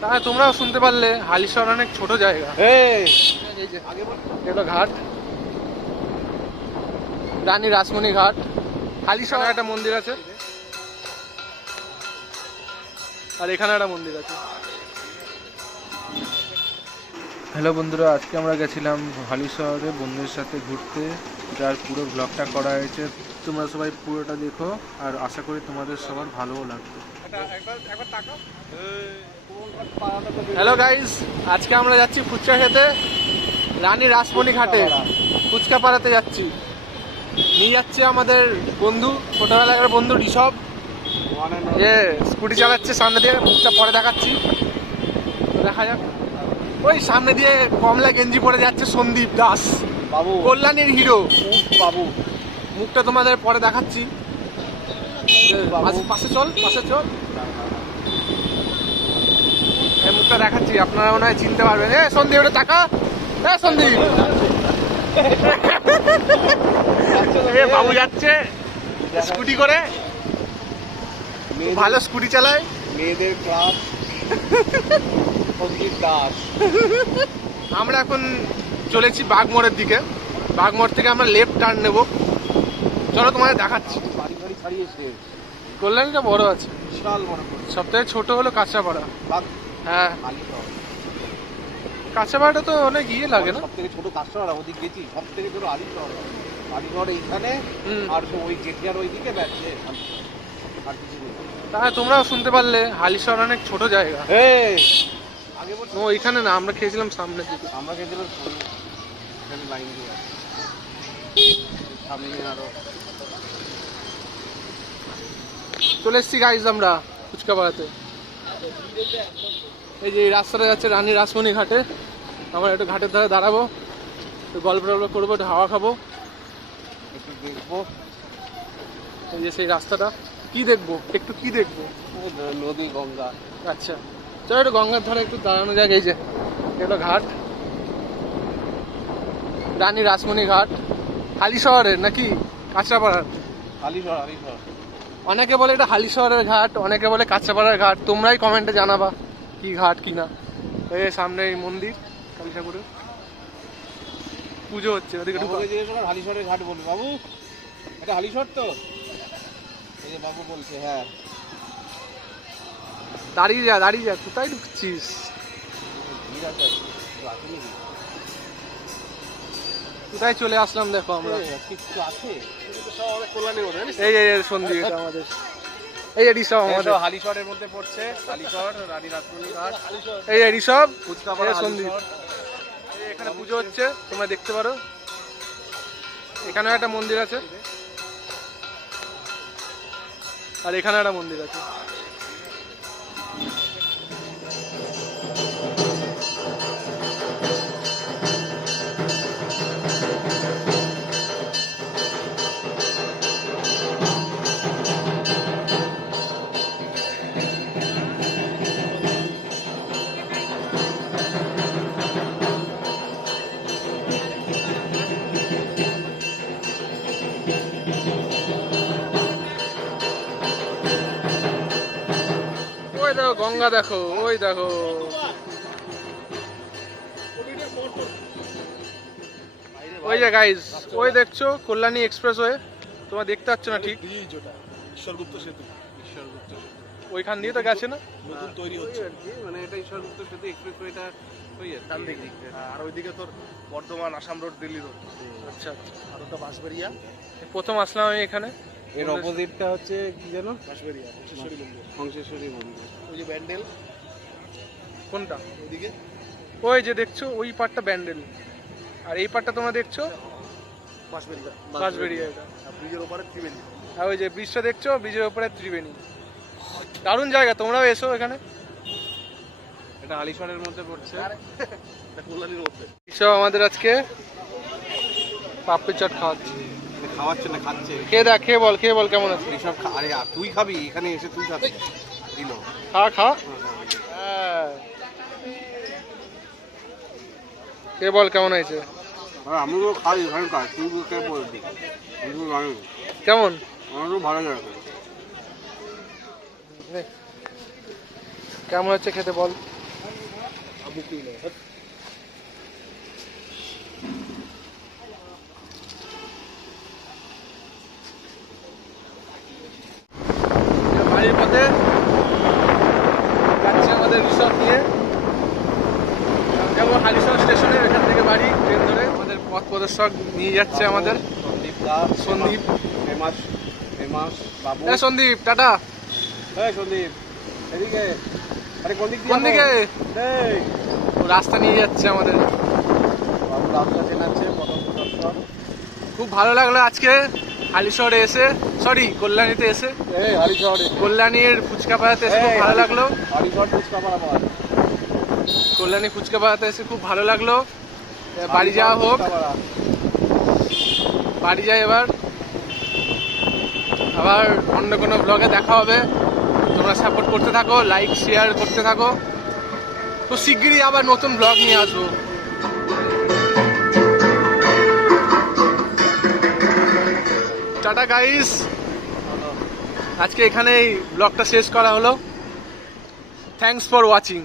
তাহলে তোমরাও শুনতে পারলে হালিশহর অনেক ছোট জায়গা। এগুলো ঘাট, রানী রাসমণি ঘাট। হালিশহরে একটা মন্দির আছে, আর এখানে একটা মন্দির আছে। হ্যালো বন্ধুরা, আজকে আমরা গেছিলাম হালিশহরে বন্ধুদের সাথে ঘুরতে, যার পুরো ব্লগটা করা হয়েছে। তোমরা সবাই পুরোটা দেখো, আর আশা করি তোমাদের সবার ভালোও লাগবে। হ্যালো গাইস, আজকে আমরা যাচ্ছি ফুচকা খেতে রানী রাসমণি ঘাটে। ফুচকা পাড়াতে যাচ্ছি, নিয়ে যাচ্ছে আমাদের বন্ধু, ছোটবেলাকার বন্ধু ঋষভ। স্কুটি চালাচ্ছে সামনে দিয়ে, মুখটা পরে দেখাচ্ছি, দেখা যাক। ওই সামনে দিয়ে কমলা গেঞ্জি পরে যাচ্ছে সন্দীপ দাস, বাবু কল্যাণীর হিরো বাবু। মুখটা তোমাদের পরে দেখাচ্ছি, পাশে চল পাশে চল, এই মুখটা দেখাচ্ছি, আপনারা মনে হয় চিনতে পারবেন। এ সন্দীপ, ওটা টাকা। এ সন্দীপ, বাবু যাচ্ছে স্কুটি করে, ভালো স্কুটি চালায়, মেয়েদের ক্লাব সন্দীপ দাস। আমরা এখন চলেছি বাগমোড়ের দিকে। বাগমোড় থেকে আমরা লেফট টার্ন নেব। চলো তোমাদের দেখাচ্ছি। কল্যাণীটা বড় আছে, বিশাল বড়। সবথেকে ছোট হলো কাঁচরাপাড়া। হ্যাঁ, কাঁচরাপাড়াটা তো অনেক ইয়ে লাগে না? সবথেকে ছোট কাঁচরাপাড়া, ওদিক গেছি। সবথেকে ছোট আলিশহর। আলিশহর এইখানে, আর ওই জেঠিয়ার ওইদিকে ব্যাচে। তাহলে তোমরাও শুনতে পারলে হালিশহর অনেক ছোট জায়গা। ও এখানে না, আমরা খেয়েছিলাম সামনে দিকে। আমরা খেয়েছিলাম এখানে লাইন দিয়ে সামনে আরো। চলে এসছি গাইজ আমরা ফুচকা পাড়াতে। এই যে এই রাস্তাটা যাচ্ছে রানী রাসমণি ঘাটে। আমরা একটু ঘাটের ধারে দাঁড়াবো, একটু গল্প টল্প করবো, একটু হাওয়া খাবো, একটু দেখবো। এই যে সেই রাস্তাটা। কি দেখবো? একটু কি দেখবো? নদী, গঙ্গা। আচ্ছা চলো একটু গঙ্গার ধারে একটু দাঁড়ানো যাক। এই যে এগুলো ঘাট, রানী রাসমণি ঘাট। হালিশহরের নাকি কাঁচরাপাড়ার? হালিশহর, হালিশহর। অনেকে বলে এটা হালিশহরের ঘাট, অনেকে বলে কাঁচরাপাড়ার ঘাট। তোমরাই কমেন্টে জানাবা কি ঘাট কি না। এই সামনে এই মন্দির, কালী ঠাকুরের পুজো হচ্ছে। ওদিকে হালিশহরের ঘাট বলবে। বাবু এটা হালিশহর তো? এই যে বাবু বলছে। হ্যাঁ, দাঁড়িয়ে যা দাঁড়িয়ে যা, কোথায় ঢুকছিস? কোথায় চলে আসলাম দেখো আমরা। কিছু আছে এই যে সন্ধি, এটা আমাদের এই যে ঋষভ, আমাদের হালিশহরের মধ্যে পড়ছে। হালিশহর, রানী রাসমণি ঘাট। এই যে ঋষভ, ফুচকা সন্ধি। এখানে পুজো হচ্ছে, তোমরা দেখতে পারো। এখানেও একটা মন্দির আছে, আর এখানে একটা মন্দির আছে। ওই দেখো গঙ্গা, দেখো ওই দেখো। ওই যে গাইজ, ওই দেখছো কল্যাণী এক্সপ্রেসওয়ে। তোমরা দেখতে পাচ্ছ না ঠিক, ঈশ্বরগুপ্ত সেতু। ওইখান দিয়ে তো গেছে না, নতুন তৈরি হচ্ছে মানে এটা ঈশ্বরগুপ্ত সেতু এক্সপ্রেসওয়েটা ওই ডান দিকে। আর ওইদিকে তোর বর্ধমান, আসাম রোড, দিল্লি রোড। আচ্ছা আচ্ছা। আর ওটা বাঁশবেড়িয়া। প্রথম আসলাম আমি এখানে। এর অপোজিটটা হচ্ছে কি জানো? বাঁশবেড়িয়া হংসেশ্বরী মন্দির। হংসেশ্বরী মন্দির। ওই যে ব্যান্ডেল। কোনটা? ওইদিকে ওই যে দেখছো ওই পাটটা ব্যান্ডেল, আর এই পাটটা তোমরা দেখছো বাঁশবেড়িয়া। বাঁশবেড়িয়া। এটা আর ব্রিজের ওপারে ত্রিবেণী। আর ওই যে ব্রিজটা দেখছো, ব্রিজের উপরে ত্রিবেণী। দারুণ জায়গা, তোমরাও এসো এখানে। এটা হালিশহরের মধ্যে পড়ছে, এটা কল্যাণীর মধ্যে। এসব আমাদের আজকে পাপড়ি চাট খাওয়াচ্ছে। খাওয়াচ্ছে না, খাচ্ছে। খেয়ে দেখ, খেয়ে বল, খেয়ে বল কেমন আছে। এইসব আরে তুই খাবি, এখানে এসে তুই খাবি। দিল খা খা। হ্যাঁ, খেয়ে বল কেমন হয়েছে। আমি তো খাই এখানকার, তুই কে বলবি? কেমন? আমার তো ভালো লাগে। কেমন হচ্ছে খেতে বল। বাড়ির পথে যাচ্ছে আমাদের রিসর্ট নিয়ে যাবো হালিশহর স্টেশনের এখান থেকে বাড়ি ট্রেন ধরে আমাদের পথ প্রদর্শক নিয়ে যাচ্ছে আমাদের সন্দীপ দাস, সন্দীপ। ফেমাস বাবু। সন্দীপ টাটা। এই সন্দীপ, এদিকে। আরে কোন দিক দিয়ে কোন দিকে? এই ও রাস্তা নিয়ে যাচ্ছে আমাদের। বাবু রাস্তা চেনাচ্ছে, প্রথম দর্শক। খুব ভালো লাগলো আজকে হালিশহরে এসে, সরি কল্যাণীতে এসে, এই হালিশহরে, কল্যাণীর ফুচকা পাড়াতে এসে খুব ভালো লাগলো। হালিশহর ফুচকা পাড়া পাওয়া যায়। কল্যাণী ফুচকা পাড়াতে এসে খুব ভালো লাগলো। বাড়ি যাওয়া হোক, ফুচকা পাড়া। বাড়ি যাই এবার, আবার অন্য কোনো ব্লগে দেখা হবে। তোমরা সাপোর্ট করতে থাকো, লাইক শেয়ার করতে থাকো। তো শিগগিরই আবার নতুন ব্লগ নিয়ে আসবো। টাটা গাইস, আজকে এখানেই ব্লগটা শেষ করা হলো। Thanks for watching.